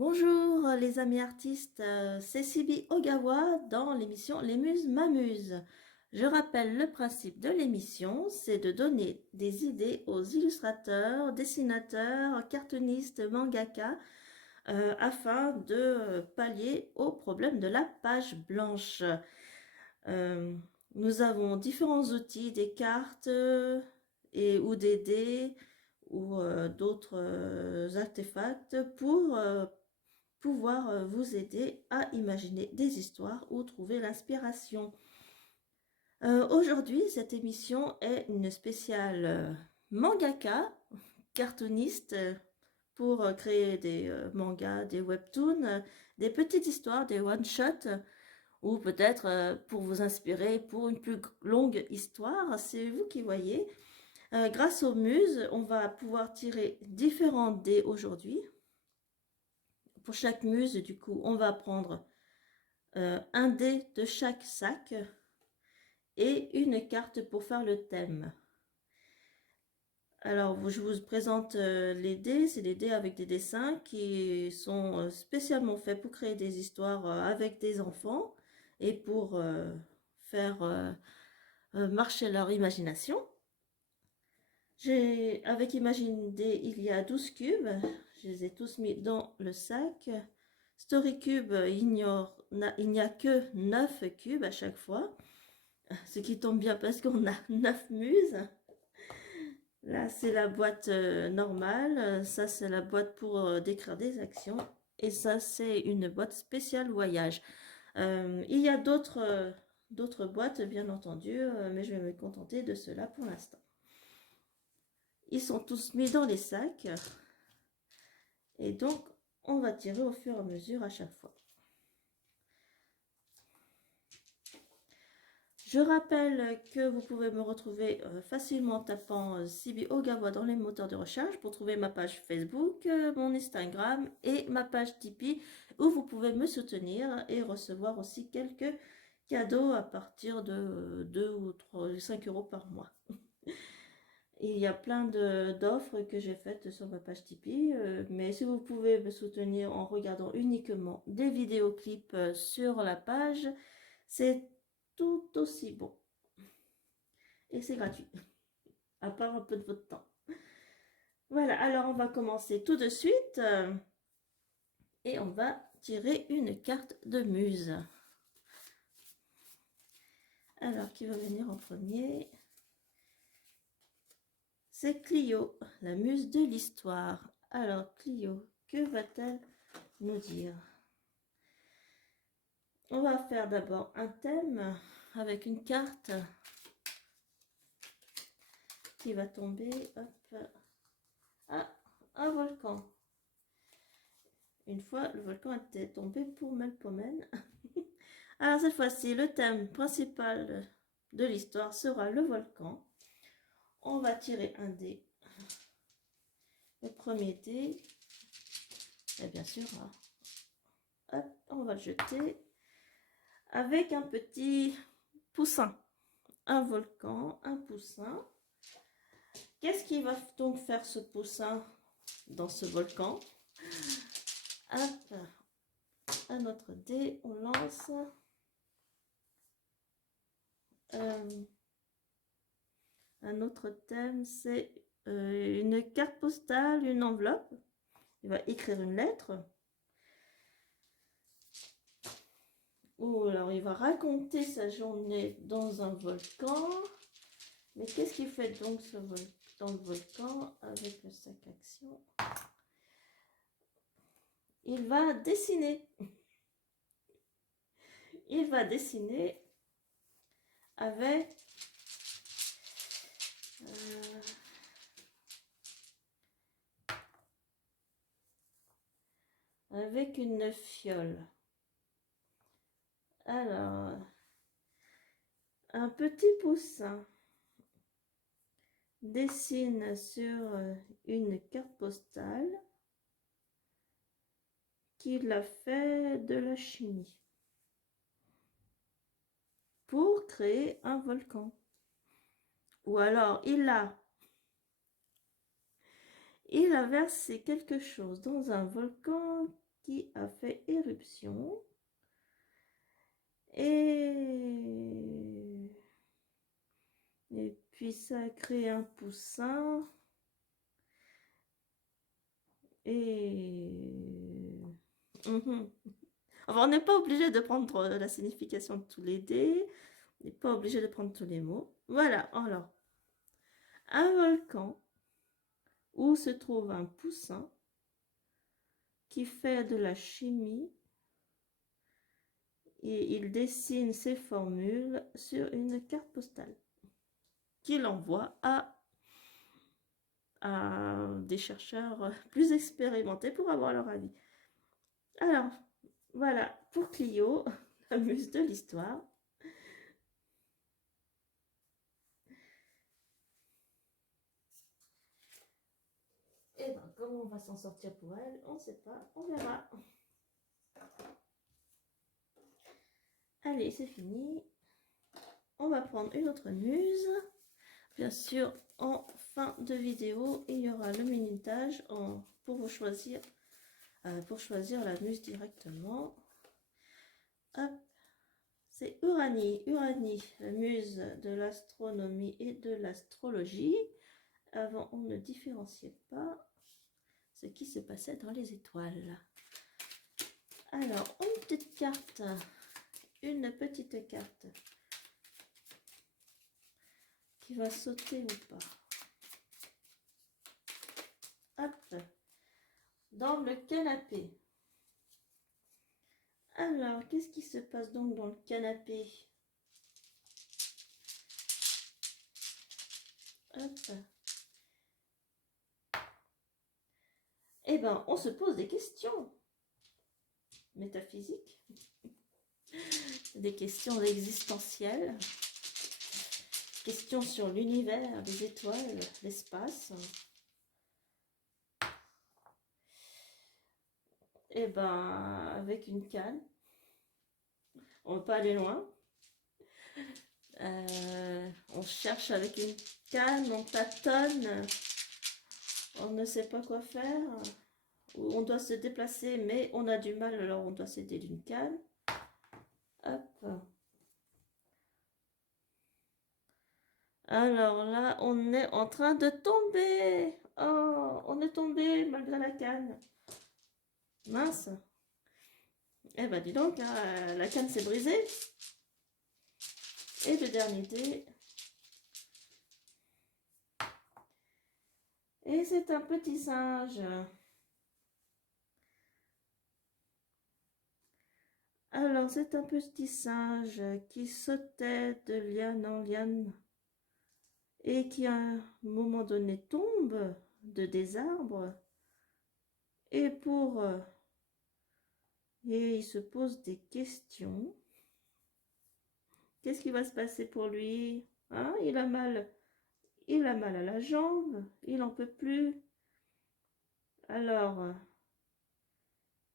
Bonjour les amis artistes, c'est Sibi Ogawa dans l'émission Les Muses m'amusent. Je rappelle le principe de l'émission, c'est de donner des idées aux illustrateurs, dessinateurs, cartoonistes, mangaka, afin de pallier au problème de la page blanche. Euh, Nous avons différents outils, des cartes ou des dés ou d'autres artefacts pour pouvoir vous aider à imaginer des histoires ou trouver l'inspiration. Aujourd'hui, cette émission est une spéciale mangaka, cartooniste, pour créer des mangas, des webtoons, des petites histoires, des one-shots, ou peut-être pour vous inspirer pour une plus longue histoire. C'est vous qui voyez. Grâce aux muses, on va pouvoir tirer différents dés aujourd'hui. Pour chaque muse, du coup, on va prendre un dé de chaque sac et une carte pour faire le thème. Alors, je vous présente les dés. C'est des dés avec des dessins qui sont spécialement faits pour créer des histoires avec des enfants et pour faire marcher leur imagination. Avec Imagine Dés, il y a 12 cubes. Je les ai tous mis dans le sac. Story Cube, il n'y a que 9 cubes à chaque fois. Ce qui tombe bien parce qu'on a 9 muses. Là, c'est la boîte normale. Ça, c'est la boîte pour décrire des actions. Et ça, c'est une boîte spéciale voyage. Il y a d'autres boîtes, bien entendu, mais je vais me contenter de cela pour l'instant. Ils sont tous mis dans les sacs. Et donc, on va tirer au fur et à mesure à chaque fois. Je rappelle que vous pouvez me retrouver facilement en tapant Sibi Ogawa dans les moteurs de recherche pour trouver ma page Facebook, mon Instagram et ma page Tipeee où vous pouvez me soutenir et recevoir aussi quelques cadeaux à partir de 2 ou 3, 5 euros par mois. Il y a plein d'offres que j'ai faites sur ma page Tipeee, mais si vous pouvez me soutenir en regardant uniquement des vidéoclips sur la page, c'est tout aussi bon. Et c'est gratuit, à part un peu de votre temps. Voilà, alors on va commencer tout de suite et on va tirer une carte de muse. Alors, qui va venir en premier? C'est Clio, la muse de l'histoire. Alors, Clio, que va-t-elle nous dire? On va faire d'abord un thème avec une carte qui va tomber. Hop. Ah, un volcan. Une fois, le volcan était tombé pour Melpomène. Alors cette fois-ci, le thème principal de l'histoire sera le volcan. On va tirer un dé. Le premier dé, et bien sûr, hop, on va le jeter avec un petit poussin. Un volcan, un poussin. Qu'est-ce qui va donc faire ce poussin dans ce volcan? Hop, un autre dé, on lance. Un autre thème, c'est une carte postale, une enveloppe. Il va écrire une lettre. Ou alors il va raconter sa journée dans un volcan. Mais qu'est-ce qu'il fait donc dans le volcan avec le sac action? Il va dessiner. Il va dessiner avec avec une fiole. Alors, un petit poussin dessine sur une carte postale qu'il a fait de la chimie pour créer un volcan. Ou alors il a versé quelque chose dans un volcan qui a fait éruption. Et puis ça a créé un poussin. Et... Enfin, on n'est pas obligé de prendre la signification de tous les dés. On n'est pas obligé de prendre tous les mots. Voilà, alors. Un volcan où se trouve un poussin qui fait de la chimie et il dessine ses formules sur une carte postale qu'il envoie à des chercheurs plus expérimentés pour avoir leur avis. Alors, voilà pour Clio, la muse de l'histoire. Et ben, comment on va s'en sortir pour elle, on ne sait pas, on verra. Allez, c'est fini. On va prendre une autre muse. Bien sûr, en fin de vidéo, il y aura le minutage pour vous choisir, la muse directement. Hop, c'est Uranie. Uranie, la muse de l'astronomie et de l'astrologie. Avant, on ne différenciait pas ce qui se passait dans les étoiles. Alors, une petite carte qui va sauter ou pas. Hop, dans le canapé. Alors, qu'est-ce qui se passe donc dans le canapé? Hop. Eh bien, on se pose des questions métaphysiques, des questions existentielles, questions sur l'univers, les étoiles, l'espace. Eh ben, avec une canne, on ne va pas aller loin. On cherche avec une canne, on tâtonne, on ne sait pas quoi faire. On doit se déplacer, mais on a du mal, alors on doit s'aider d'une canne. Hop. Alors là, on est en train de tomber. Oh, on est tombé malgré la canne. Mince. Eh ben dis donc, hein, la canne s'est brisée. Et le dernier dé. Et c'est un petit singe. Alors, c'est un petit singe qui sautait de liane en liane et qui à un moment donné tombe de des arbres et et il se pose des questions. Qu'est-ce qui va se passer pour lui? Hein? Il a mal à la jambe, il n'en peut plus. Alors,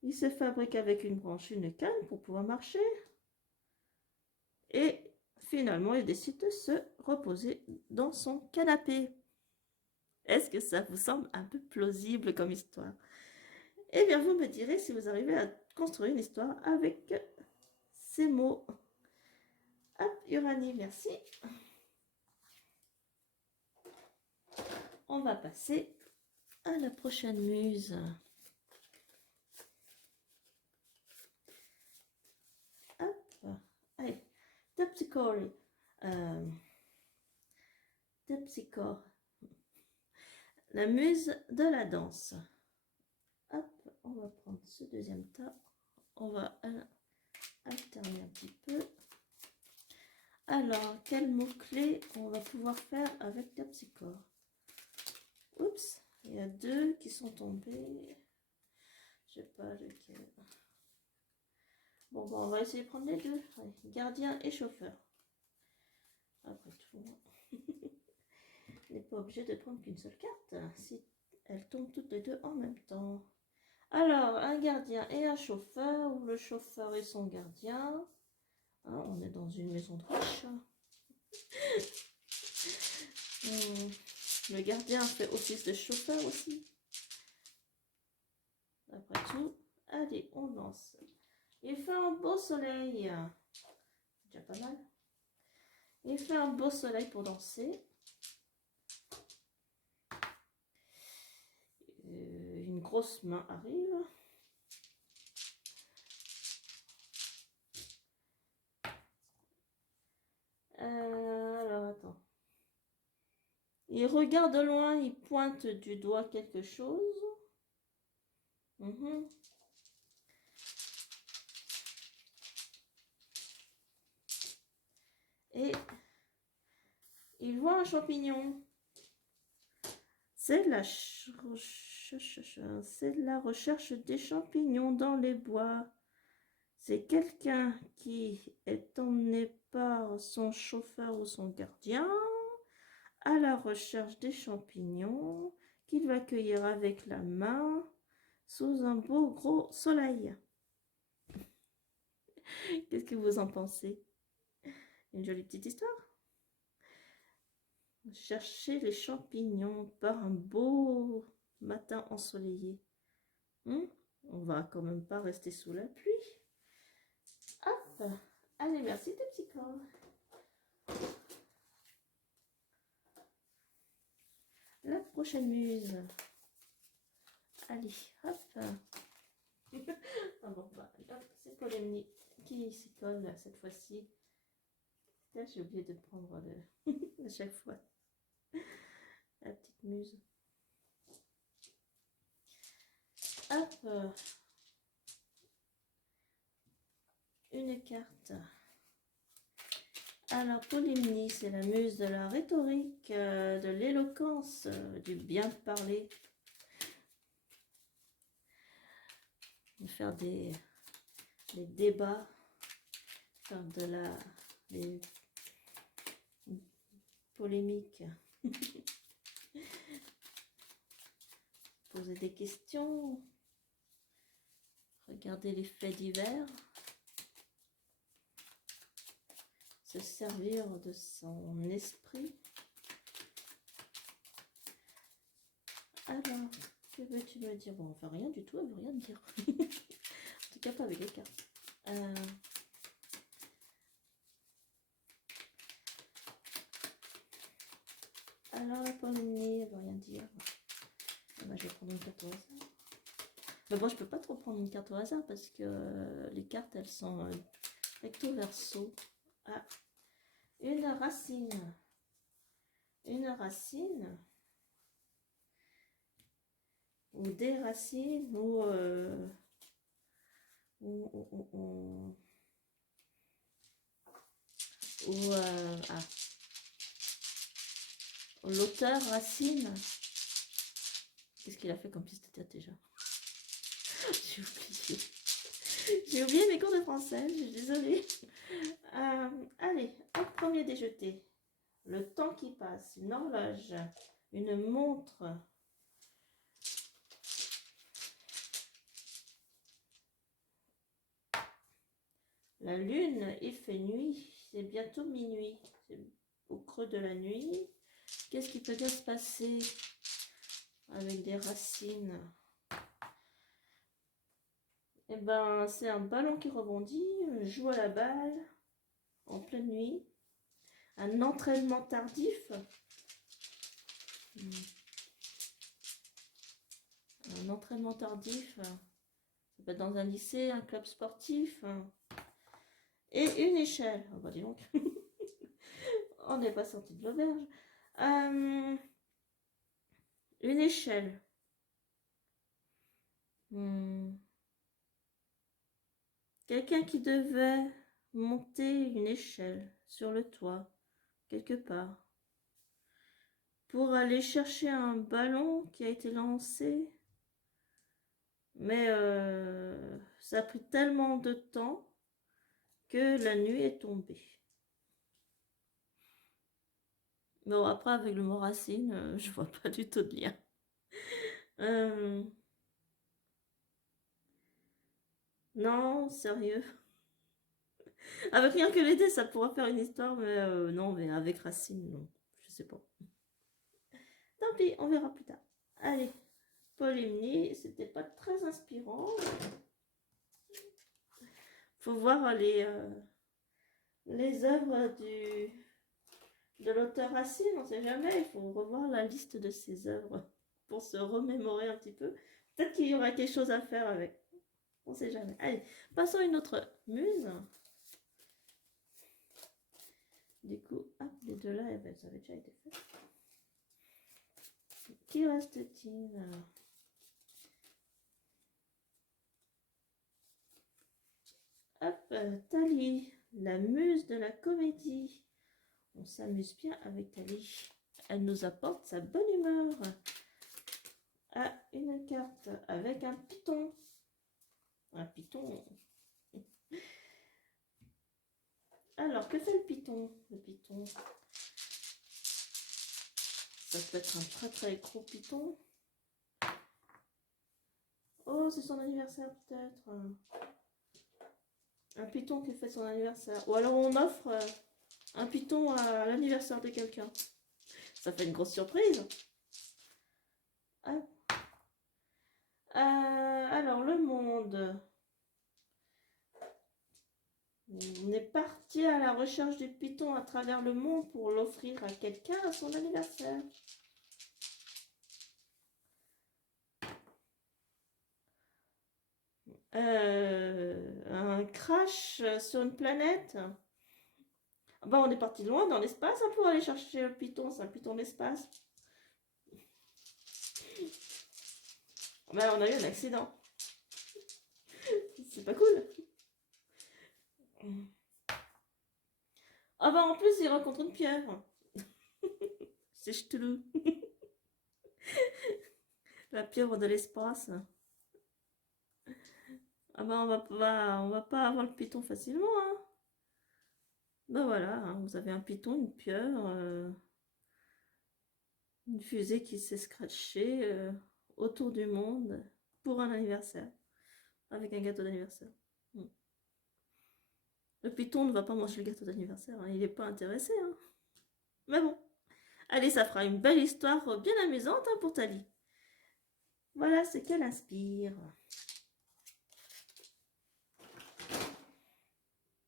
il se fabrique avec une branche, une canne pour pouvoir marcher. Et finalement, il décide de se reposer dans son canapé. Est-ce que ça vous semble un peu plausible comme histoire? Eh bien, vous me direz si vous arrivez à construire une histoire avec ces mots. Hop, Uranie, merci. On va passer à la prochaine muse. Hop, allez, Terpsichore. Terpsichore. La muse de la danse. Hop, on va prendre ce deuxième tas. On va alterner un petit peu. Alors, quel mot-clé on va pouvoir faire avec Terpsichore? Oups, il y a deux qui sont tombés. Je sais pas lequel. Bon, on va essayer de prendre les deux. Allez, gardien et chauffeur. Après tout, on n'est pas obligé de prendre qu'une seule carte si elles tombent toutes les deux en même temps. Alors, un gardien et un chauffeur, ou le chauffeur et son gardien. Hein, on est dans une maison de riche. Le gardien fait office de chauffeur aussi. Après tout, Allez, on danse. Il fait un beau soleil. C'est déjà pas mal. Il fait un beau soleil pour danser. Une grosse main arrive. Alors, attends. Il regarde de loin, il pointe du doigt quelque chose. Et il voit un champignon. C'est la recherche des champignons dans les bois. C'est quelqu'un qui est emmené par son chauffeur ou son gardien à la recherche des champignons qu'il va cueillir avec la main sous un beau gros soleil. Qu'est-ce que vous en pensez? Une jolie petite histoire. Chercher les champignons par un beau matin ensoleillé. On va quand même pas rester sous la pluie. Hop. Allez, merci tes petits corps. La prochaine muse. Allez, hop. Ah bon, bah, c'est Polémie qui s'y colle cette fois-ci. J'ai oublié de prendre à chaque fois la petite muse. Hop. Une carte. Alors, Polymnie, c'est la muse de la rhétorique, de l'éloquence, du bien parler. De faire des débats, faire des polémiques, poser des questions, regarder les faits divers. Se servir de son esprit. Alors, que veux-tu me dire? Bon, enfin rien du tout, elle veut rien me dire. En tout cas, pas avec les cartes. Alors, la Polémie, elle veut rien dire. Ah bah, je vais prendre une carte au hasard. Mais bon, je peux pas trop prendre une carte au hasard parce que les cartes, elles sont recto verso. Ah, une racine. Une racine. Ou des racines, ou l'auteur Racine. Qu'est-ce qu'il a fait comme piste de théâtre déjà? J'ai oublié. J'ai oublié mes cours de français, je suis désolée. Allez, un premier déjeté. Le temps qui passe, une horloge, une montre. La lune, il fait nuit, c'est bientôt minuit. C'est au creux de la nuit. Qu'est-ce qui peut bien se passer avec des racines? Eh ben, c'est un ballon qui rebondit, joue à la balle en pleine nuit. Un entraînement tardif. Un entraînement tardif. Ça peut être dans un lycée, un club sportif. Et une échelle. Oh bah dis donc. On n'est pas sorti de l'auberge. Une échelle. Quelqu'un qui devait monter une échelle sur le toit, quelque part, pour aller chercher un ballon qui a été lancé. Mais ça a pris tellement de temps que la nuit est tombée. Bon, après, avec le mot racine, je vois pas du tout de lien. Non, sérieux. Avec rien que l'aider, ça pourra faire une histoire, mais non, mais avec racine, non. Je sais pas. Tant pis, on verra plus tard. Allez, Polymnie, c'était pas très inspirant. faut voir les œuvres de l'auteur Racine, on ne sait jamais, il faut revoir la liste de ses œuvres pour se remémorer un petit peu. Peut-être qu'il y aura quelque chose à faire avec. On ne sait jamais. Allez, passons à une autre muse. Du coup, hop, les deux là, eh ben, ça avait déjà été fait. Qui reste-t-il? Hop, Thalie, la muse de la comédie. On s'amuse bien avec Thalie. Elle nous apporte sa bonne humeur. Ah, une carte avec un python. Un python. Alors, que fait le python? Le python, ça peut être un très très gros python. Oh, c'est son anniversaire peut-être. Un python qui fait son anniversaire. Ou alors on offre un python à l'anniversaire de quelqu'un. Ça fait une grosse surprise. Ah. Alors, le monde. On est parti à la recherche du python à travers le monde pour l'offrir à quelqu'un à son anniversaire. Un crash sur une planète. Bah, on est parti loin dans l'espace hein, pour aller chercher le python. C'est un python d'espace. Bah, on a eu un accident. C'est pas cool. Ah bah en plus il rencontre une pieuvre. C'est ch'toulou. La pieuvre de l'espace. Ah bah on va pas avoir le python facilement. Hein. Bah voilà, hein, vous avez un python, une pieuvre, une fusée qui s'est scratchée autour du monde pour un anniversaire. Avec un gâteau d'anniversaire. Le python ne va pas manger le gâteau d'anniversaire, hein, il n'est pas intéressé. Hein. Mais bon, allez, ça fera une belle histoire bien amusante hein, pour Thalie. Voilà ce qu'elle inspire.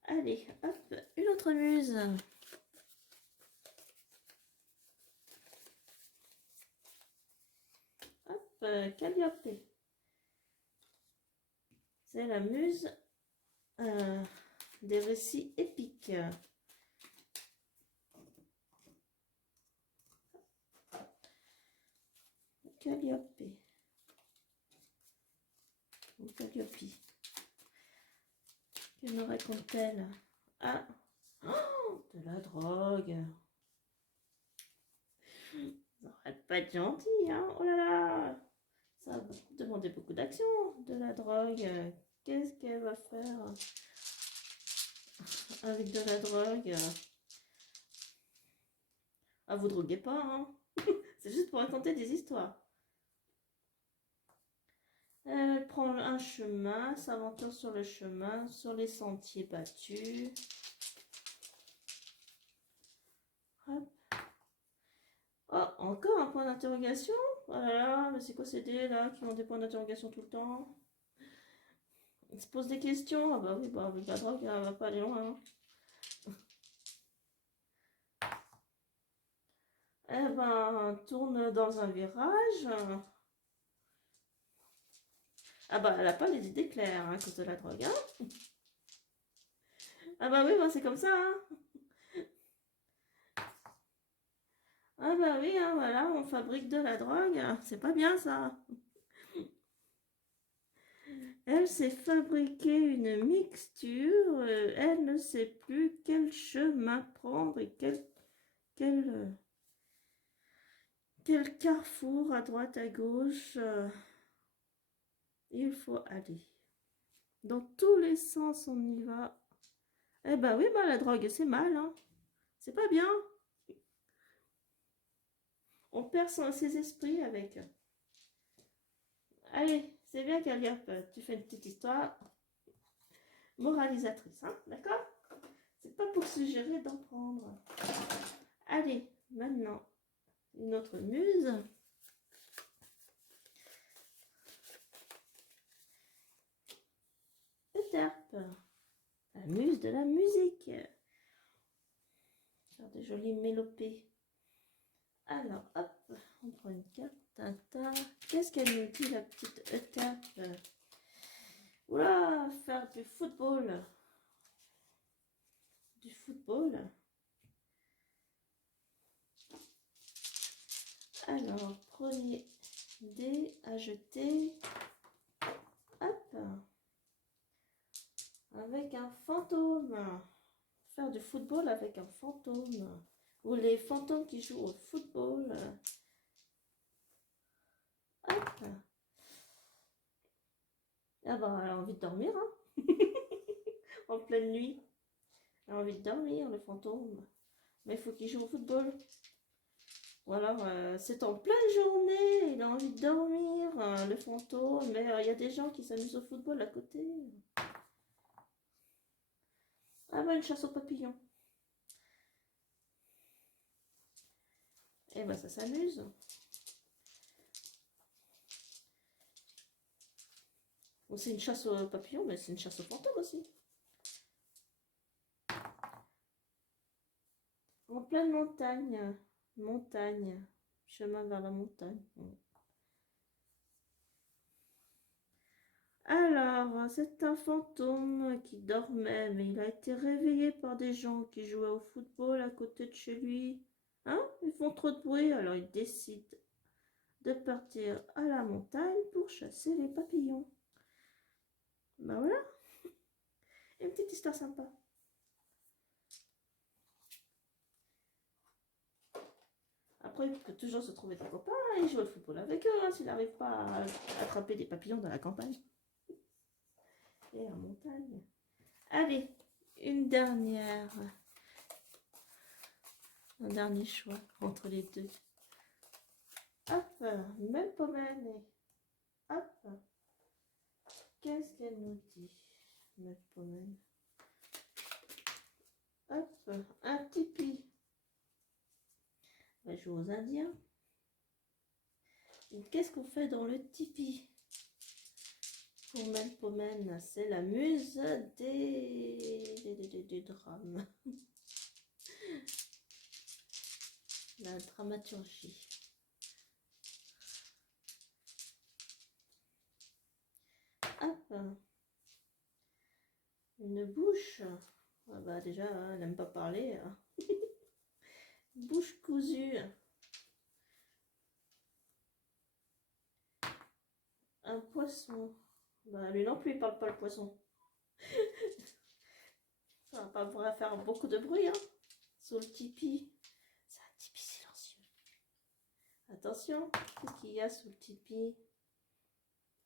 Allez, hop, une autre muse. Hop, Calliope. C'est la muse des récits épiques. Calliope. Ou Calliope. Que me raconte-t-elle? Ah, oh, de la drogue. Ça arrête pas de gentil, hein? Oh là là! Ça va demander beaucoup d'action, de la drogue. Qu'est-ce qu'elle va faire avec de la drogue? Ah, vous droguez pas, hein? C'est juste pour raconter des histoires. Elle prend un chemin, s'aventure sur le chemin, sur les sentiers battus. Hop. Oh, encore un point d'interrogation? Oh là là, mais c'est quoi ces dés là qui ont des points d'interrogation tout le temps? Ils se posent des questions. Ah bah oui, bah avec la drogue, elle va pas aller loin. Hein. Eh ben, tourne dans un virage. Ah bah, elle a pas les idées claires hein, à cause de la drogue. Hein. Ah bah oui, bah, c'est comme ça. Hein. Ah bah oui, hein, voilà, on fabrique de la drogue. C'est pas bien ça. Elle s'est fabriqué une mixture. Elle ne sait plus quel chemin prendre et quel carrefour à droite, à gauche. Il faut aller. Dans tous les sens, on y va. Eh ben oui, bah la drogue, c'est mal. Hein. C'est pas bien. On perd ses esprits avec. Allez, c'est bien Calliope, tu fais une petite histoire moralisatrice, hein, d'accord? C'est pas pour suggérer d'en prendre. Allez, maintenant, une autre muse. Euterpe. muse de la musique. Faire des jolies mélopées. Alors, hop, on prend une carte. Tintin. Qu'est-ce qu'elle nous dit, la petite étape? Oula, faire du football. Du football. Alors, premier dé à jeter. Hop. Avec un fantôme. Faire du football avec un fantôme. Ou les fantômes qui jouent au football. Hop. Ah bah, elle a envie de dormir, hein. En pleine nuit. Elle a envie de dormir, le fantôme. Mais il faut qu'il joue au football. Ou alors, c'est en pleine journée, il a envie de dormir, le fantôme. Mais il y a des gens qui s'amusent au football à côté. Ah bah, une chasse aux papillons. Eh ben, ça s'amuse. Bon, c'est une chasse aux papillons, mais c'est une chasse aux fantômes aussi. En pleine montagne. Montagne. Chemin vers la montagne. Alors, c'est un fantôme qui dormait, mais il a été réveillé par des gens qui jouaient au football à côté de chez lui. Hein? Ils font trop de bruit, alors il décide de partir à la montagne pour chasser les papillons. Ben voilà, une petite histoire sympa. Après, il peut toujours se trouver des copains et jouer au football avec eux, hein, s'il n'arrive pas à attraper des papillons dans la campagne et en montagne. Allez, une dernière. Un dernier choix entre les deux. Hop, même pommade. Hop. Qu'est-ce qu'elle nous dit, même pommade? Hop, un tipi. On va jouer aux Indiens. Qu'est-ce qu'on fait dans le tipi? Pour même pommade, c'est la muse des drames. La dramaturgie. Hop. Une bouche. Ah bah déjà, elle n'aime pas parler. Bouche cousue. Un poisson. Bah lui non plus, il parle pas le poisson. Ça va pas pouvoir faire beaucoup de bruit, hein, sous le tipi. C'est un tipi silencieux. Attention, qu'est-ce qu'il y a sous le tipi?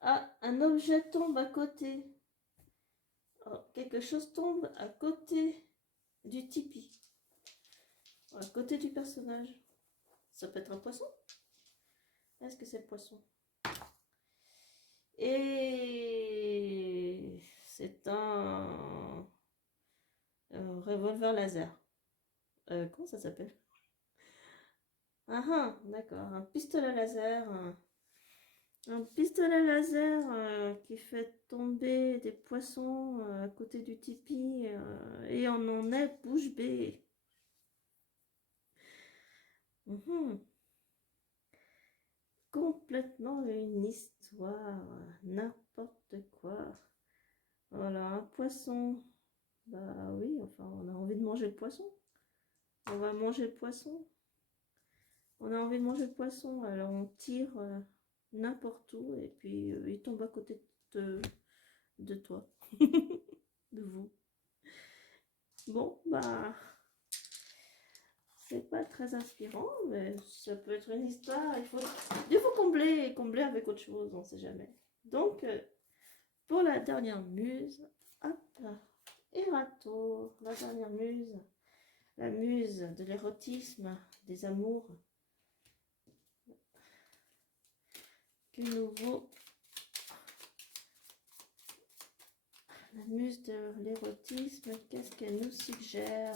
Ah, un objet tombe à côté. Oh, quelque chose tombe à côté du tipi. À côté du personnage. Ça peut être un poisson? Est-ce que c'est le poisson? Et c'est un revolver laser. Comment ça s'appelle? Ah ah, d'accord. Un pistolet laser. Un pistolet laser qui fait tomber des poissons à côté du tipi et on en est bouche bée. Complètement une histoire, n'importe quoi. Voilà, un poisson. Bah oui, enfin, on a envie de manger le poisson. On va manger le poisson. On a envie de manger le poisson, alors on tire n'importe où et puis il tombe à côté de toi, de vous. Bon, bah, c'est pas très inspirant, mais ça peut être une histoire. Il faut combler et combler avec autre chose, on sait jamais. Donc, pour la dernière muse, hop, Erato, la dernière muse, la muse de l'érotisme, des amours. Que nouveau, la muse de l'érotisme, qu'est-ce qu'elle nous suggère?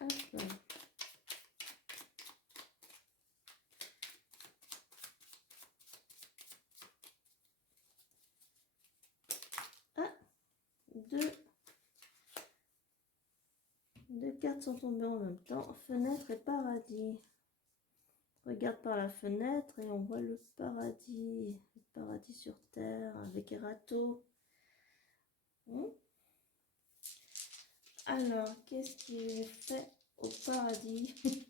Hop. Deux cartes sont tombées en même temps. Fenêtre et paradis. Regarde par la fenêtre et on voit le paradis. Le paradis sur terre avec Erato. Alors, qu'est-ce qui est fait au paradis?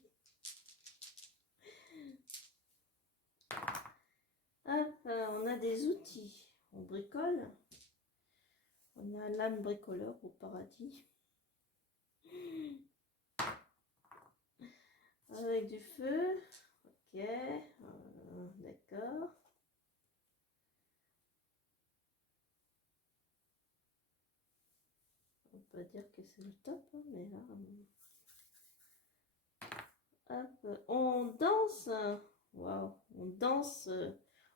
On a des outils. On bricole. On a l'âme bricoleur au paradis. Avec du feu. Ok. D'accord. On peut dire que c'est le top, hein, mais là... Hop. On danse. Waouh. On danse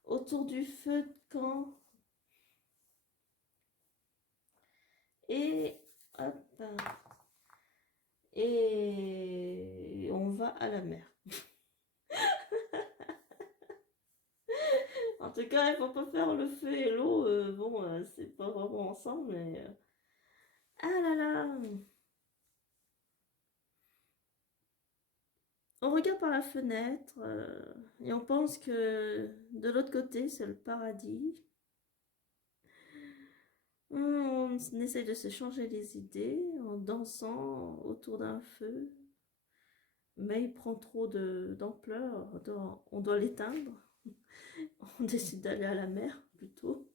autour du feu de camp. Et hop. Et on va à la mer. En tout cas, il faut pas faire le feu et l'eau. Bon, c'est pas vraiment ensemble, mais... Ah là là! On regarde par la fenêtre et on pense que de l'autre côté, c'est le paradis. On essaye de se changer les idées en dansant autour d'un feu. Mais il prend trop d'ampleur, on doit l'éteindre. On décide d'aller à la mer plutôt.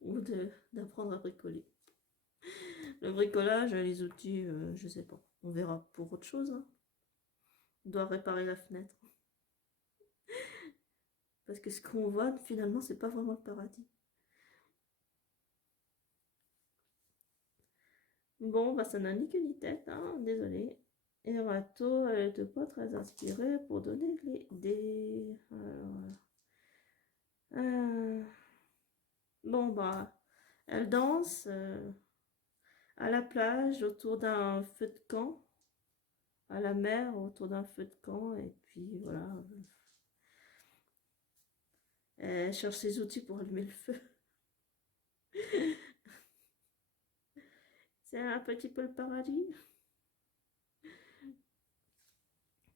Ou d'apprendre à bricoler. Le bricolage, les outils, je sais pas. On verra pour autre chose. Hein. On doit réparer la fenêtre. Parce que ce qu'on voit, finalement, c'est pas vraiment le paradis. Bon, bah ça n'a ni queue ni tête, hein, désolé. Et Rato, elle n'était pas très inspirée pour donner les dés. Bon, bah, elle danse à la plage autour d'un feu de camp, à la mer autour d'un feu de camp, et puis voilà. Elle cherche ses outils pour allumer le feu. C'est un petit peu le paradis.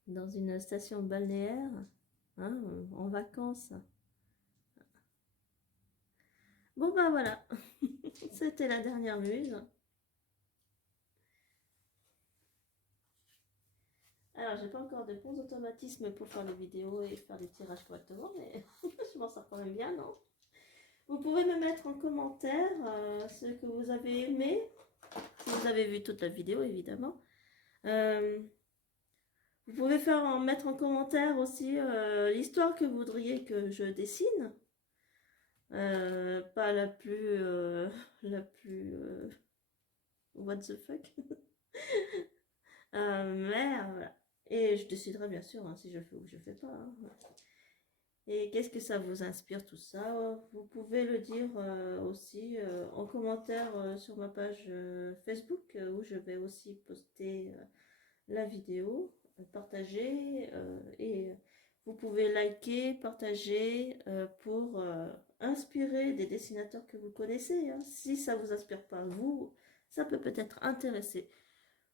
Dans une station balnéaire, hein, en vacances. Bon ben voilà, c'était la dernière muse. Alors j'ai pas encore de bons automatismes pour faire les vidéos et faire des tirages correctement, mais je m'en sors quand même bien, non? Vous pouvez me mettre en commentaire ce que vous avez aimé, si vous avez vu toute la vidéo évidemment. Vous pouvez mettre en commentaire aussi l'histoire que vous voudriez que je dessine. Pas la plus... what the fuck. Mais voilà. Et je déciderai bien sûr hein, si je fais ou je fais pas. Hein. Et qu'est-ce que ça vous inspire tout ça? Vous pouvez le dire aussi en commentaire sur ma page Facebook où je vais aussi poster la vidéo, partager et vous pouvez liker, partager pour inspirer des dessinateurs que vous connaissez. Hein. Si ça vous inspire pas vous, ça peut peut-être intéresser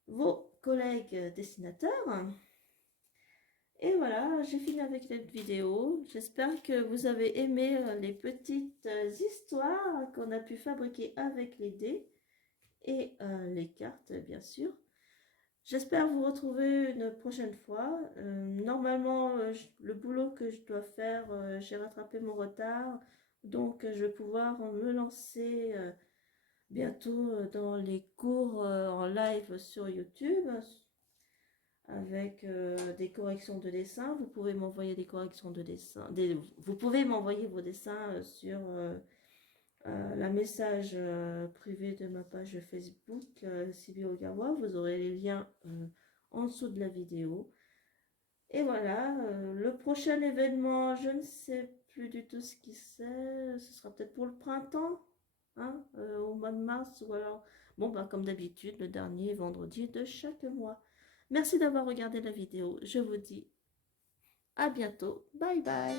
vos collègues dessinateurs. Et voilà, j'ai fini avec cette vidéo. J'espère que vous avez aimé les petites histoires qu'on a pu fabriquer avec les dés et les cartes, bien sûr. J'espère vous retrouver une prochaine fois. Normalement, le boulot que je dois faire, j'ai rattrapé mon retard. Donc, je vais pouvoir me lancer bientôt dans les cours en live sur YouTube avec des corrections de dessin. Vous pouvez m'envoyer des corrections de dessin. Vous pouvez m'envoyer vos dessins sur la message privé de ma page Facebook Sylvie Ogawa. Vous aurez les liens en dessous de la vidéo. Et voilà, le prochain événement, je ne sais plus du tout ce qui c'est. Ce sera peut-être pour le printemps, hein, au mois de mars. Ou alors, bon, bah, comme d'habitude, le dernier vendredi de chaque mois. Merci d'avoir regardé la vidéo. Je vous dis à bientôt. Bye bye.